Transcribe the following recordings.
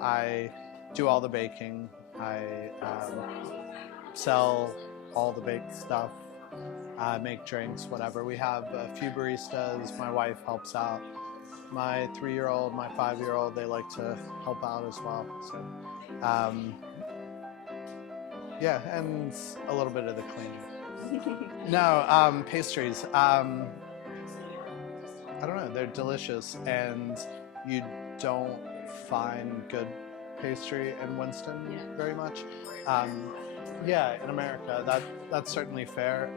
I do all the baking. I sell all the baked stuff, make drinks, whatever. We have a few baristas. My wife helps out. My 3-year-old, my 5-year-old, they like to help out as well. So, yeah, and a little bit of the cleaning. No, pastries. I don't know, they're delicious, and you don't find good pastry in Winston very much. Yeah, in America, that's certainly fair.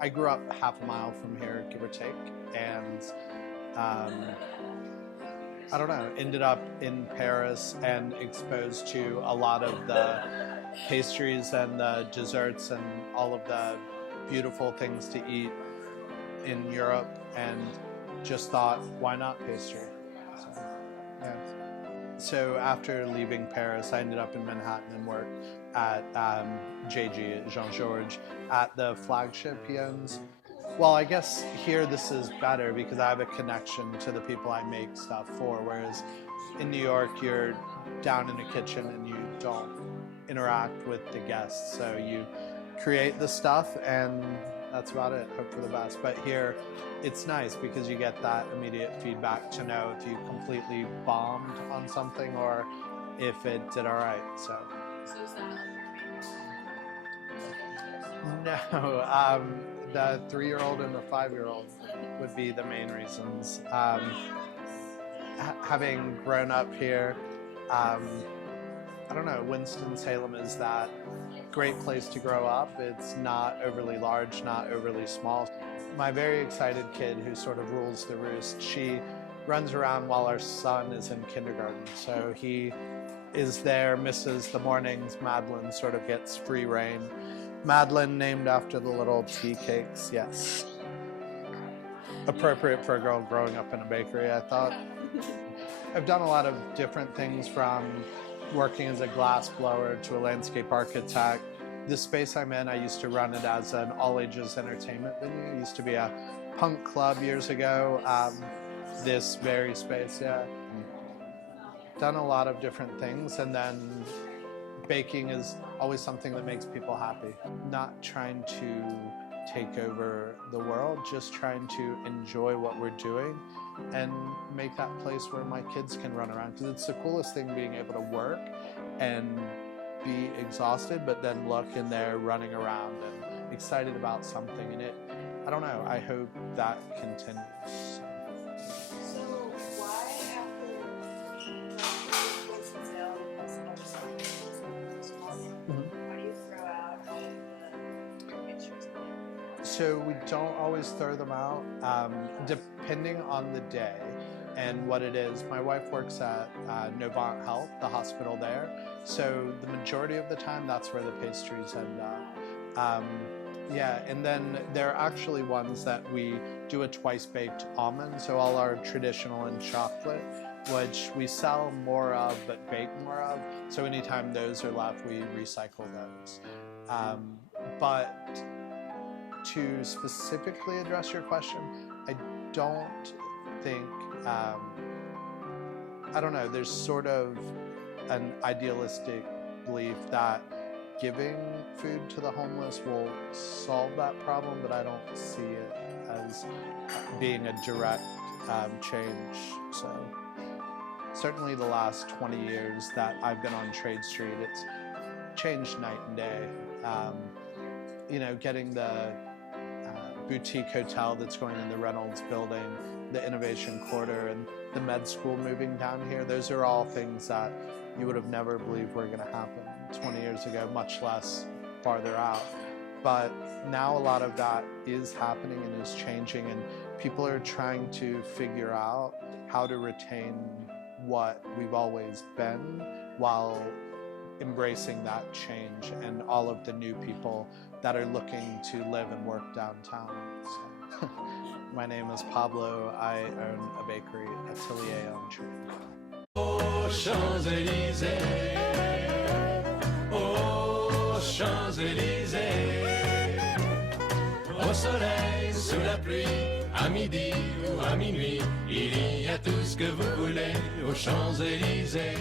I grew up half a mile from here, give or take, and I don't know, ended up in Paris and exposed to a lot of the pastries and the desserts and all of the beautiful things to eat in Europe, and just thought, why not pastry? So, yeah. So after leaving Paris, I ended up in Manhattan and worked at JG, at Jean-Georges, at the flagship he owns. Well, I guess here this is better because I have a connection to the people I make stuff for, whereas in New York, you're down in a kitchen and you don't interact with the guests. So you create the stuff and that's about it, hope for the best. But here, it's nice because you get that immediate feedback to know if you completely bombed on something or if it did all right, so. So is that like your main? No, the 3-year-old and the 5-year-old would be the main reasons. Having grown up here, I don't know, Winston-Salem is that great place to grow up. It's not overly large, not overly small. My very excited kid who sort of rules the roost, she runs around while our son is in kindergarten. So he is there, misses the mornings. Madeline sort of gets free reign. Madeline named after the little tea cakes, yes. Appropriate for a girl growing up in a bakery, I thought. I've done a lot of different things, from working as a glass blower to a landscape architect. The space I'm in, I used to run it as an all-ages entertainment venue. It used to be a punk club years ago. This very space, yeah. Done a lot of different things, and then baking is always something that makes people happy. Not trying to take over the world, just trying to enjoy what we're doing and make that place where my kids can run around. Because it's the coolest thing, being able to work and be exhausted, but then look in there running around and excited about something. And it, I don't know, I hope that continues. So why after Winston-Salem has other signs, why do you throw out all of the pictures? So we don't always throw them out, depending on the day and what it is. My wife works at Novant Health, the hospital there, so the majority of the time that's where the pastries end up. Yeah, and then there are actually ones that we do a twice-baked almond, so all our traditional and chocolate, which we sell more of but bake more of, so anytime those are left, we recycle those. But to specifically address your question, I don't think, I don't know, there's sort of an idealistic belief that giving food to the homeless will solve that problem, but I don't see it as being a direct change. So certainly the last 20 years that I've been on Trade Street, it's changed night and day. You know, getting the boutique hotel that's going in the Reynolds building, the Innovation Quarter, and the med school moving down here, those are all things that you would have never believed were going to happen 20 years ago, much less farther out. But now a lot of that is happening and is changing, and people are trying to figure out how to retain what we've always been while embracing that change and all of the new people that are looking to live and work downtown. So, my name is Pablo. I own a bakery, Atelier on Tree. Aux Champs-Élysées, aux Champs-Élysées, au soleil, sous la pluie, à midi ou à minuit, il y a tout ce que vous voulez aux Champs-Élysées.